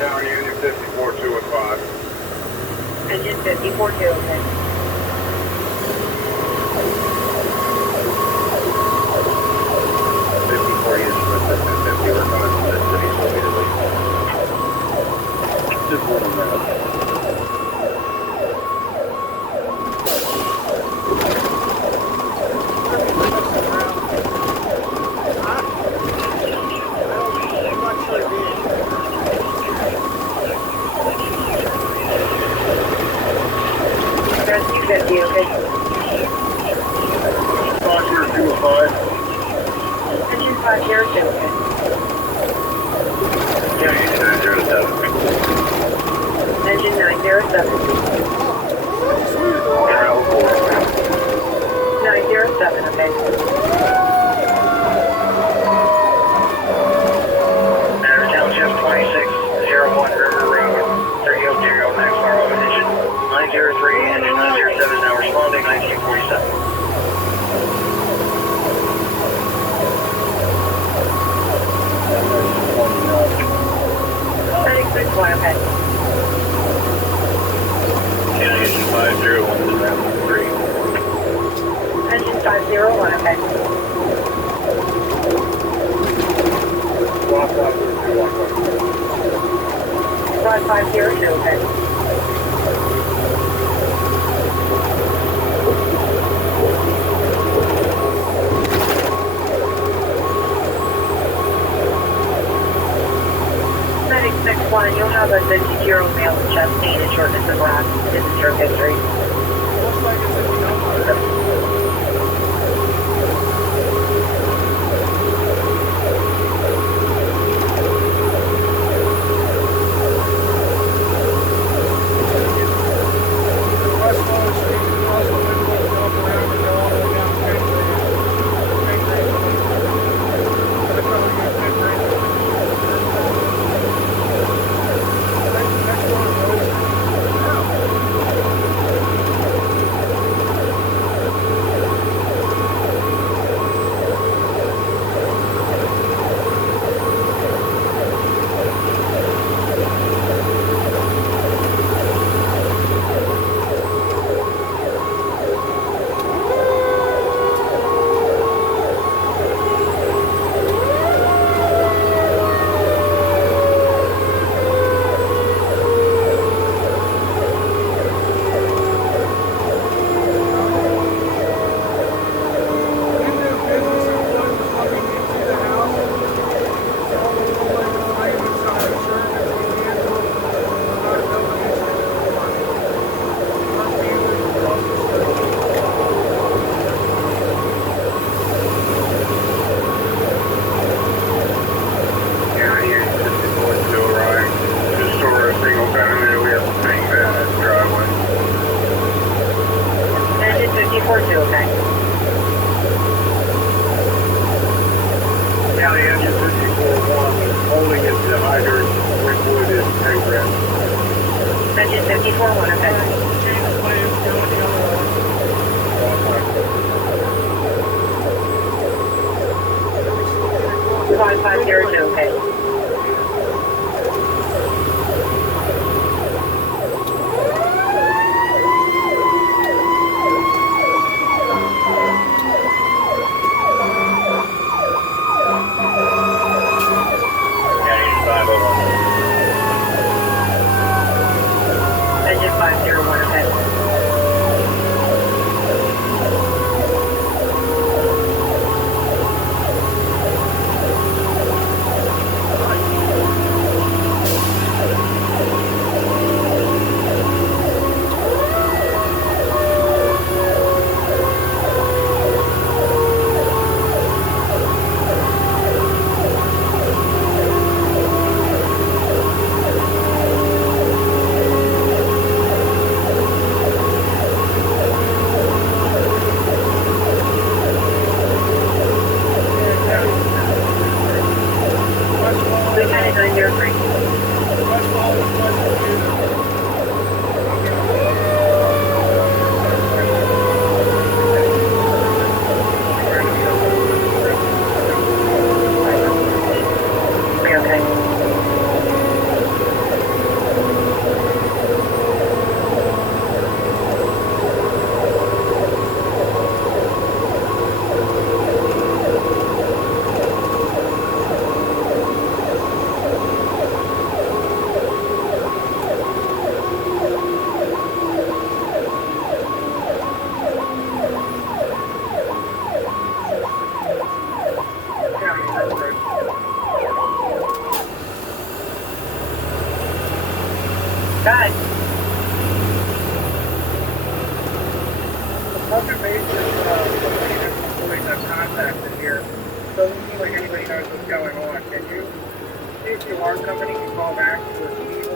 Tower Union 54-215. Engine 54-215. 54 units from assistant 50. We're coming from this city immediately. Just one around. Rescue 50, okay. Foxtrot 205. Engine 502, okay. Yeah, Union 907. Engine 907. 907, okay. Average Township 2601 River Road, 30 Max Fire Engine 903, engine 907 now responding 1947. Setting 6-1, okay. Yeah, Engine 501-3. Engine 501, okay. Block 502, Rod 502, okay. Setting 6-1, you'll have a 50-year-old male with chest pain and shortness of breath. This is your history. Engine 54-2, okay. County Engine 54-1, holding it to hydrant, Wickwood is Pagram. Engine 54-1, okay. Rod 502, okay. Engine 501, okay. Lieutenant 903. Okay. Go ahead. Other bases, somebody that's contacted here. Doesn't seem like anybody knows what's going on. Can you see if your alarm company can call back to a meet to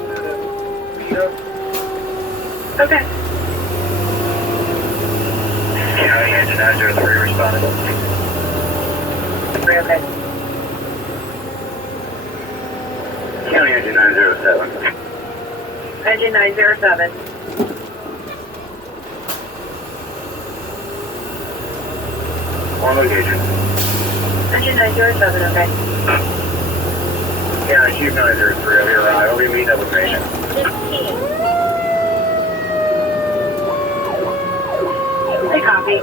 meet us? Okay. County engine 903 responded. 3, okay. County engine 907. Engine 907. On location. Engine 907, okay. County Chief 903, I'll be arrived. I'll be meeting up with patient. 15. Hey, copy.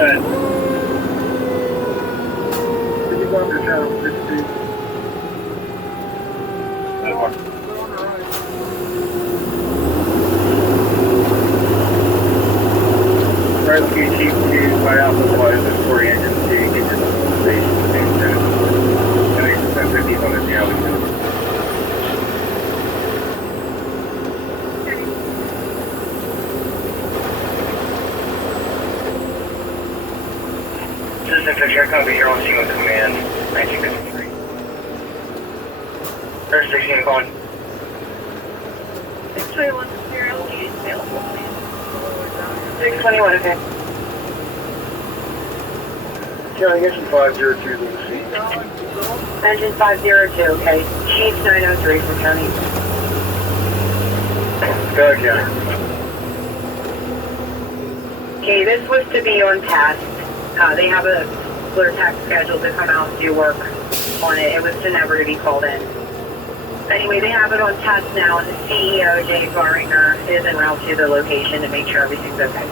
Good. Did you go up to channel 16? That one. Rescue Chief 2 by Alpha Flight is 40 engine C, get your station, same minute. And they sent 50 on the alley. Assistant Fisher, copy here on scene with command 1953. First 16 calling. 621 serial lead available, please. 621, okay. County engine 502 Lucy. Engine 502, okay. Chief 903 from County. Go ahead, County. Okay, this was to be on task. They have a clear tax scheduled to come out and do work on it. It was to never to be called in. Anyway, they have it on task now, and the CEO, Jay Garinger, is en route to the location to make sure everything's okay.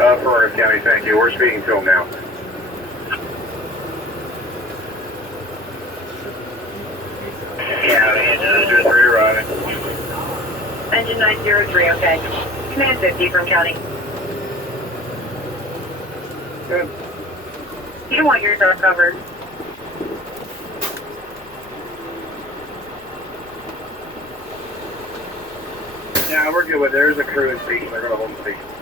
Affirmative, County, thank you. We're speaking to him now. County engine 903 arriving. Engine 903, okay. Command 50 from County. Good. You don't want your truck covered. Yeah, we're good with it. There's a crew in station. They're going to hold the station.